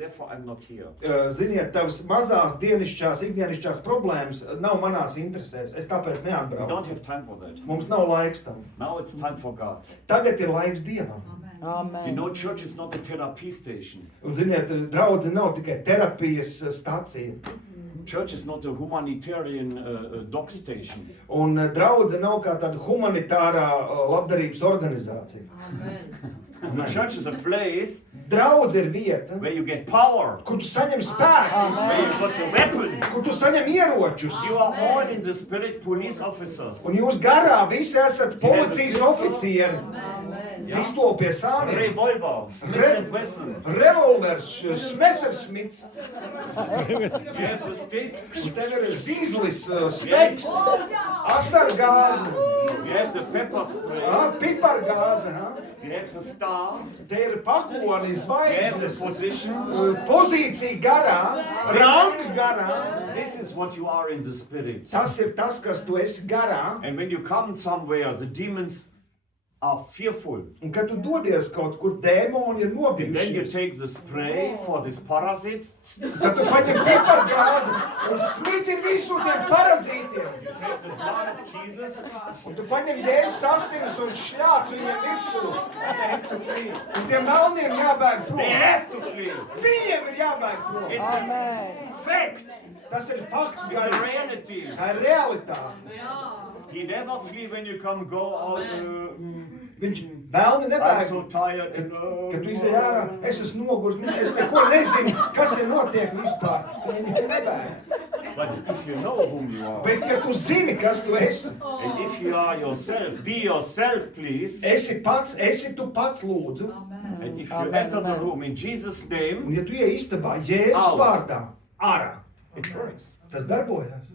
therefore I'm not here. Ziniet, tavas mazās ikdienišķās problēmas nav manās interesēs. Es tāpēc We don't neatbraucu. have time for that. Mums nav laiks tam. Now it's time for God. Tagad ir laiks Dievam. You Amen. know, church is not a therapy station. Un ziniet, draudze nav tikai terapijas stacija. Church is not a humanitarian dog station. Un draudze nav kā tāda humanitārā labdarības organizācija. The church is a place Draudze ir vieta, where you get power, kur tu saņem spēku, where you got the weapons. kur tu saņem ieročus. You are all in the spirit police officers. Un jūs garā visi esat policijas oficieri. Pistoli pie sāniem, Revolver, Smith & Wesson. revolvers, Messerschmitts, You have the stick, un tev ir zīzlis, steiks, asargāze, you have the pepper spray, pipargāze, you have the stars, te ir pakoni, you have the zvaigznes, position. pozīcija garā, rangs garā. This is what you are in the spirit. Tas ir tas, kas tu esi garā. And when you come somewhere, the demons are fearful. Un kad tu dodies kaut kur, dēmoni ir And then you nobijušies. take the spray for these parasites. Tad tu paņem pipargāzi un smīci visur tiem parazītiem. You take the blood of Jesus. Un tu paņem Jēzus asinis un šļāc viņiem virsū. They have to flee. Un tiem melniem jābēg They prom. have to flee. Viņiem ir jābēg prom. It's a Amen. fact. Tas ir fakts, It's a gan reality. tā ir realitāte. He never flee when you come go out. Viņš melni I'm nebēg. so tired. Kad tu izej ārā, es esmu noguris, es neko nezinu, kas te notiek vispār. Viņi nebēg. But if you know whom you are, Bet ja tu zini, kas tu esi, and if you are yourself, be yourself, please. esi tu pats lūdzu. And if you Amen. enter the room in Jesus' Un name, ja tu iej istabā Jēzus Out. vārdā, ārā, it works. tas darbojas.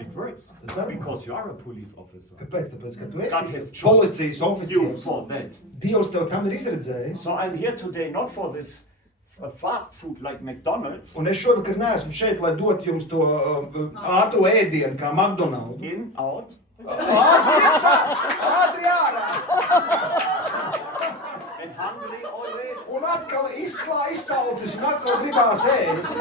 It works. Does that Because you are a police officer. Kāpēc? Tāpēc, ka tu God has esi chosen policijas you oficieris. for that. Dievs tev tam ir izredzējis. So I'm here today not for this fast food like McDonald's. Un es šovakar neesmu šeit, lai dotu jums to ātru ēdienu, kā McDonald's. In, out. Ātri iekšā, ātri ārā. And hungry always. Un atkal izsalcis un atkal gribās ēst.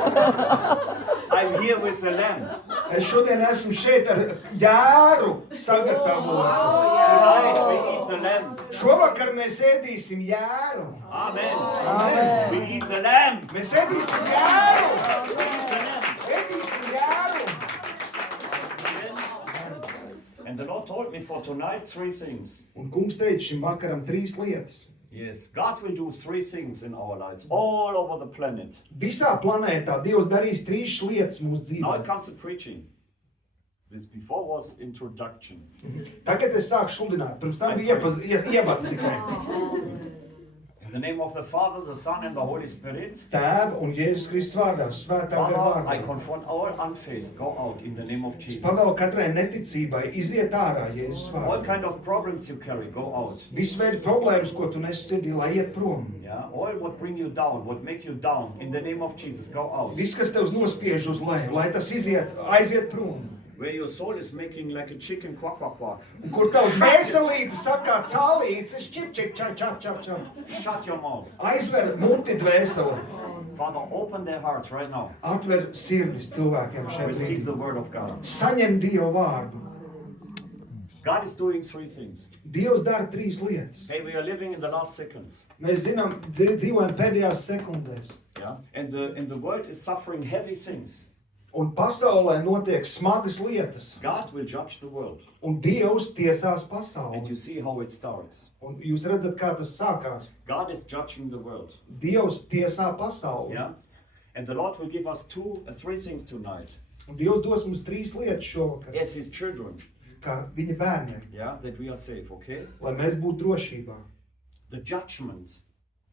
I'm here with the lamb. Es šodien esmu šeit ar jēru sagatavots. Tonight we eat the lamb. Šovakar mēs ēdīsim jēru. Amen. Amen. We eat the lamb. Mēs ēdīsim jēru. We eat the lamb. Ēdīsim jēru. And the Lord told me for tonight 3 things. Un kungs teica šim vakaram 3 lietas. Yes, God will do 3 things in our lives, all over the planet. Visā planētā Dievs darīs 3 lietas mūsu Now it dzīvē. comes to preaching. This before was introduction. Tagad es sāku sludināt. Pirms tam bija ievads tikai. In the name of the Father, the Son, and the Holy Spirit. Tēva un Jēzus Kristus vārdā, svētā gara Father, I vārdā. confront all unfaith. Go out in the name of Es Jesus. pavēlu katrai neticībai iziet ārā Jēzus All vārdā. kind of problems you carry, go out. Visu veidu problēmas, ko tu nesi sirdī, lai iet prom. Yeah, all what bring you down, what make you down, in the name of Jesus, go out. Viss, kas tev nospiež uz leju, lai tas aiziet prom. Where your soul is making like a chicken quack quack quack. Un kur tev dvēselīte saka kā cālītes, čip, čip, čap, čap, čap, čap. Shut your mouth. Aizver muti dvēseli. Father, open their hearts right now. Atver sirdis cilvēkiem šeit Receive brīdī. the word of God. Saņem Dievu vārdu. God is doing 3 things. Dievs dara 3 lietas. Hey, we are living in the last seconds. Mēs zinām, dzīvojam pēdējās sekundēs. Yeah, and the world is suffering heavy things. Un pasaulē notiek smagas lietas. God will judge the world. Un Dievs tiesās And pasauli. you see how it starts. Un jūs redzat, kā tas sākās. God is judging the world. Dievs tiesā pasauli. Yeah, and the Lord will give us 3 things tonight. Un Dievs dos mums 3 lietas šovakar, As His children. kā viņa bērniem, Yeah, that we are safe. Okay. lai mēs būtu drošībā. The judgment,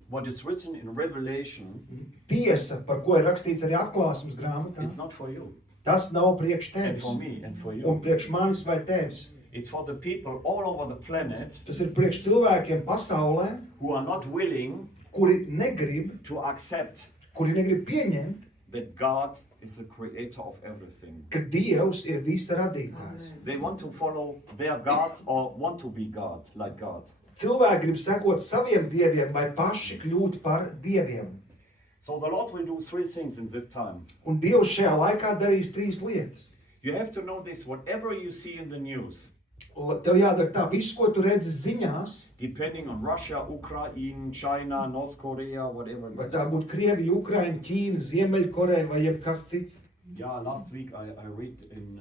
what is written in Revelation, Tiesa, par ko ir rakstīts arī atklāsmes grāmatā, it's not for you tas nav priekš and for tevis me and for un you. priekš manis vai tevis. It's for the people all over the planet Tas ir priekš cilvēkiem pasaulē, who are not willing kuri negrib, to accept kuri negrib pieņemt, that God is the creator of everything. ka Dievs ir visa radītājs. They want to follow their gods or want to be God, like God. Cilvēki grib sekot saviem dieviem vai paši kļūt par dieviem. So the Lord will do three things in this time. Un Dievs šajā laikā darīs 3 lietas. You have to know this, whatever you see in the news, Tev jādara tā, viss, ko tu redzi ziņās, depending on Russia, Ukraine, China, North Korea, whatever vai it tā is. būtu Krievija, Ukraina, Ķīna, Ziemeļkoreja vai jebkas cits. Yeah, last week I read in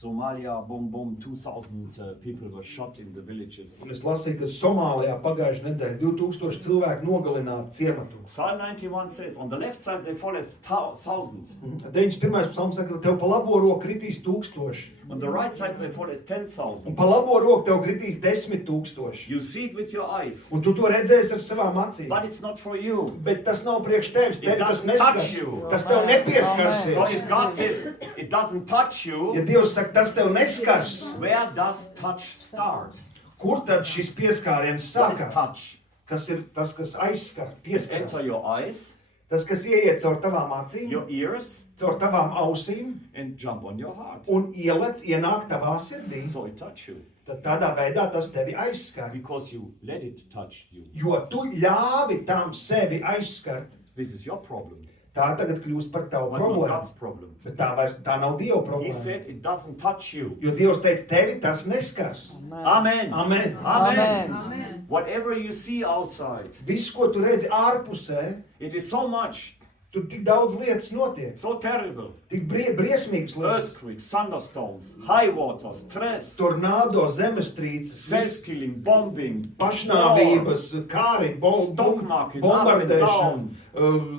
Somalia, boom, boom, 2,000 people were shot in the villages. Un es lasīju, ka Somālijā pagājušajā nedēļā 2000 cilvēku nogalināti ciematos. Psalm 91 says, on the left side they fall as thousands, 91. psalms saka, ka tev pa labo roku kritīs 1000, on the right side they fall as un 10,000. pa labo roku tev kritīs 10,000. You see it with your eyes, Un tu to redzēsi ar savām acīm. but it's not for you. Bet tas nav priekš tevis, It tev tas doesn't touch neskars. you. Tas tev So nepieskarsies. if God says it doesn't touch Ja you, Dievs saka, tas tev neskars, where does touch start? kur tad šis pieskāriens What is sākās? touch? Kas ir tas, kas aizskar, It pieskarās? enter your eyes, Tas, kas ieiet caur tavām acīm, your ears, caur tavām ausīm and jump on your heart. un ienāk tavā sirdī. So it touch you Tad tādā veidā tas tevi aizskar. because you let it touch you. Jo tu ļāvi tam sevi aizskart. This is your problem, Tā tagad kļūst par tavu but not problēmu. God's problem. Bet tā nav Dieva He problēma. said it doesn't touch you. Jo Dievs teica, tevi tas neskars. Amen. Amen. Amen. Whatever you see outside, Viss, ko tu redzi ārpusē, it is so much, tur tik daudz lietas notiek. so terrible. Tik briesmīgas lietas. Earthquakes, thunderstorms, high water, stress, Tornado, zemestrīces, self-killing, bombing, war. pašnāvības, kāri, Stock market, bombardēšana,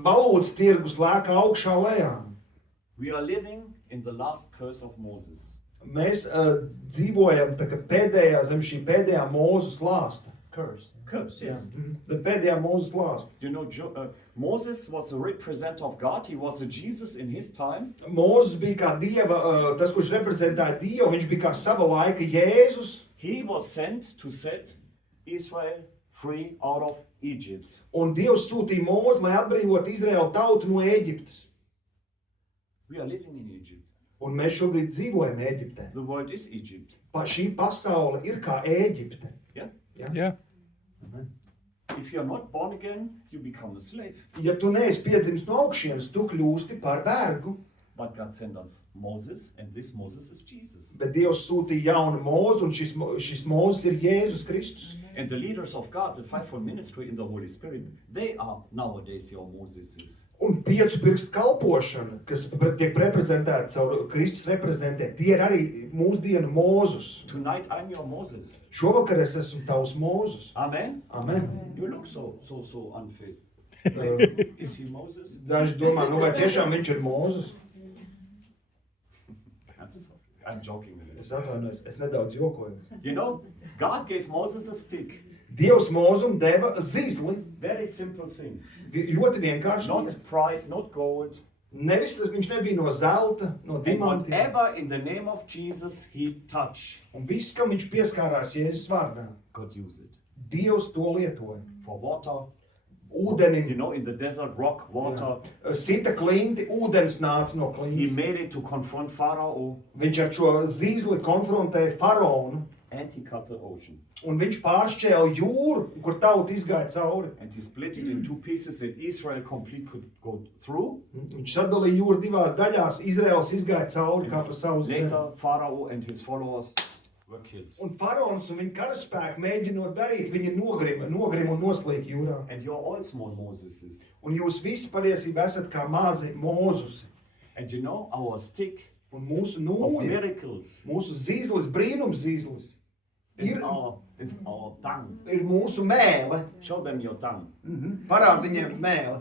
valūtas tirgus lēka augšā lejā. We are living in the last curse of Moses. Mēs dzīvojam tā kā zem šī pēdējā Mūzes lāsta. Curse. Curse, yes. Tā pēdējā Mūzes lāsta. You know, Moses was a representative of God. He was a Jesus in his time. Mūzes bija kā Dieva, tas, kurš reprezentēja Dievu, viņš bija kā sava laika Jēzus, He was sent to set Israel free out of Egypt. un Dievs sūtīja Mūzi, lai atbrīvotu Izraēlu tautu no Ēģiptes. We are living in Egypt. Un mēs šobrīd dzīvojam Ēģiptē. The world is Egypt. Šī pasaule ir kā Ēģipte. Yeah? Yeah. If you are not born again, you become a slave. Ja tu neesi piedzimis no augšienes, tu kļūsti par vergu. But God sent us Moses, and this Moses is Jesus. Bet Dievs sūtīja jaunu Mūzu, un šis Mūzes ir Jēzus Kristus. And the leaders of God, the fivefold ministry in the Holy Spirit, they are nowadays your Moseses. Un 5 pirkstu kalpošana, kas tiek reprezentēta caur Kristus reprezentē, tie ir arī mūsdienu Mūzus. Tonight I'm your Moses. Šovakar es esmu tavs Mūzus. Amen. Amen. You look so unfit. Is he Moses? Daži domā, vai tiešām viņš ir Mūzus? I'm sorry. I'm joking with Es it. atvainojos, es nedaudz jokoju. You know, God gave Moses a stick. Dievs Mūzum deva zīzli. Very simple thing. Ļoti vienkārši. Not pride, not gold. Nevis tas viņš nebija no zelta, no And dimantiem. whatever in the name of Jesus he touched, Un viss, kam viņš pieskārās Jēzus vārdā, God used it. Dievs to lietoja. For water, Ūdenim, you know, in the desert, rock, water. sita klinti, ūdens nāca no He klints. made it to confront Pharaoh, Viņš ar šo zīzli konfrontēja faraonu, and he cut the ocean. un viņš pāršķēla jūru, kur tauta izgāja cauri. And he split it in two pieces that Israel complete could go through. Viņš sadalīja jūru divās daļās, Izraels izgāja cauri kā pa savu zemi. Later, Pharaoh and his followers were killed. Un faraons un viņa karaspēki mēģinot darīt, viņi nogrima un noslīk jūrā. And you're all small Moseses. Un jūs visi patiesībā esat kā mazi Mūzusi. And you know, our stick Un mūsu of nūja, miracles mūsu zīzlis, brīnums zīzlis, is ir our tongue. mūsu mēle. Show them your tongue. Parād viņiem mēle.